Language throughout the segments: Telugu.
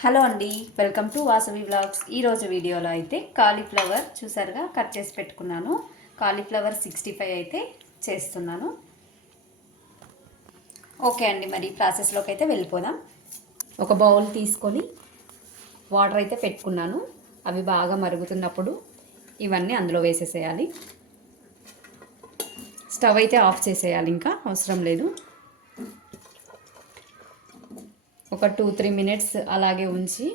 హలో అండి వెల్కమ్ టు వాసవి బ్లాగ్స్ ఈరోజు వీడియోలో అయితే కాలీఫ్లవర్ చూసారుగా కట్ చేసి పెట్టుకున్నాను. కాలీఫ్లవర్ సిక్స్టీ ఫైవ్ అయితే చేస్తున్నాను. ఓకే అండి మరి ప్రాసెస్లోకి అయితే వెళ్ళిపోదాం. ఒక బౌల్ తీసుకొని వాటర్ అయితే పెట్టుకున్నాను. అవి బాగా మరుగుతున్నప్పుడు ఇవన్నీ అందులో వేసేసేయాలి. స్టవ్ అయితే ఆఫ్ చేసేయాలి ఇంకా అవసరం లేదు. ఒక టూ త్రీ మినిట్స్ అలాగే ఉంచి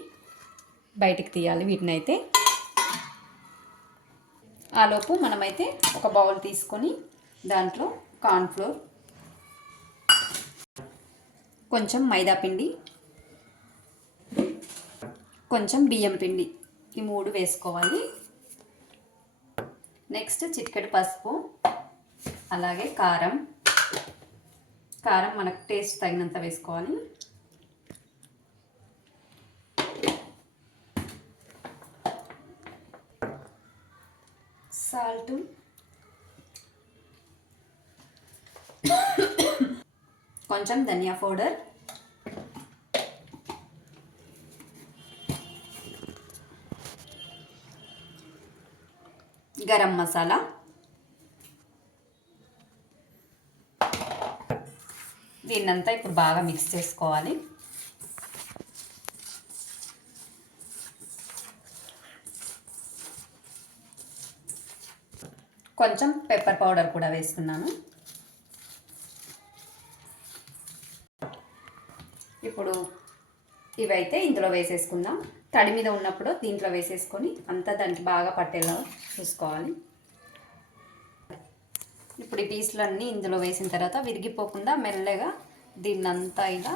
బయటికి తీయాలి వీటిని అయితే ఆలోపు మనమైతే ఒక బౌల్ తీసుకొని దాంట్లో కార్న్ఫ్లోర్ కొంచెం మైదా పిండి కొంచెం బియ్యం పిండి ఈ మూడు వేసుకోవాలి. నెక్స్ట్ చిటికెడు పసుపు అలాగే కారం. కారం మనకు టేస్ట్ తగినంత వేసుకోవాలి. సాల్ట్. కొంచెం ధనియా పౌడర్. గరం మసాలా. దీన్నంతా ఇప్పుడు బాగా మిక్స్ చేసుకోవాలి. కొంచెం పెప్పర్ పౌడర్ కూడా వేస్తున్నాను. ఇప్పుడు ఇవైతే ఇందులో వేసేసుకుందాం. తడి మీద ఉన్నప్పుడు దీంట్లో వేసేసుకొని అంతా దానికి బాగా పట్టేలా చూసుకోవాలి. ఇప్పుడు ఈ పీసులన్నీ ఇందులో వేసిన తర్వాత విరిగిపోకుండా మెల్లగా దీన్నంతా ఇలా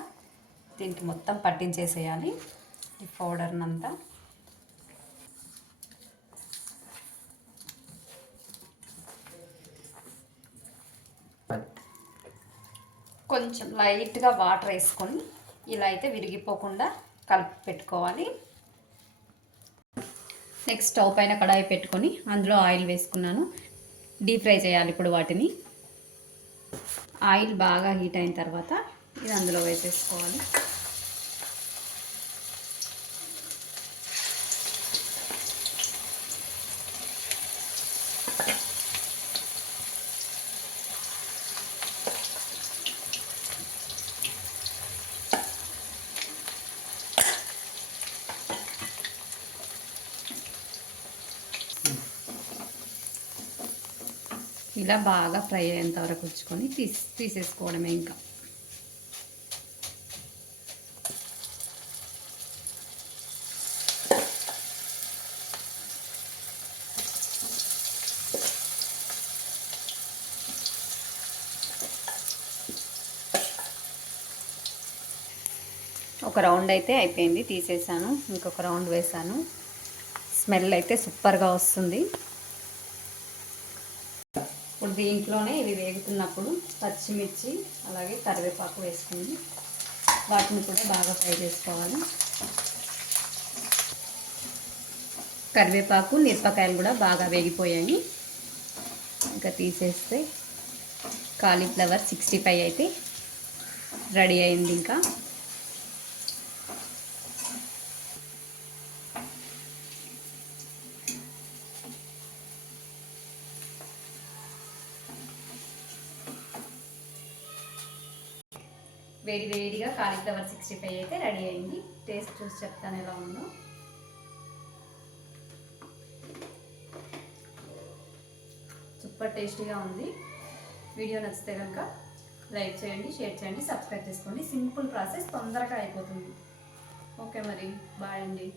దీనికి మొత్తం పట్టించేసేయాలి. ఈ పౌడర్నంతా కొంచెం లైట్గా వాటర్ వేసుకొని ఇలా అయితే విరిగిపోకుండా కలిపి పెట్టుకోవాలి. నెక్స్ట్ స్టవ్ పైన కడాయి పెట్టుకొని అందులో ఆయిల్ వేసుకున్నాను. డీప్ ఫ్రై చేయాలి ఇప్పుడు వాటిని. ఆయిల్ బాగా హీట్ అయిన తర్వాత ఇది అందులో వేసేసుకోవాలి. ఇలా బాగా ఫ్రై అయ్యేంత వరకు ఉంచుకొని తీసి తీసేసుకోవడమే ఇంకా. ఒక రౌండ్ అయితే అయిపోయింది తీసేసాను ఇంకొక రౌండ్ వేసాను. స్మెల్ అయితే సూపర్గా వస్తుంది. దీంట్లోనే ఇవి వేగుతున్నప్పుడు పచ్చిమిర్చి అలాగే కరివేపాకు వేసుకుని వాటిని కూడా బాగా ఫ్రై చేసుకోవాలి. కరివేపాకు మిరపకాయలు కూడా బాగా వేగిపోయాయి. ఇంకా తీసేస్తే కాలీఫ్లవర్ సిక్స్టీ ఫైవ్ అయితే రెడీ అయింది ఇంకా. వేడి వేడిగా కాలీఫ్లవర్ సిక్స్టీ ఫైవ్ అయితే రెడీ అయింది. టేస్ట్ చూసి చెప్తాను ఎలా ఉందో. సూపర్ టేస్టీగా ఉంది. వీడియో నచ్చితే కనుక లైక్ చేయండి షేర్ చేయండి సబ్స్క్రైబ్ చేసుకోండి. సింపుల్ ప్రాసెస్ తొందరగా అయిపోతుంది. ఓకే మరి బాయ్ అండి.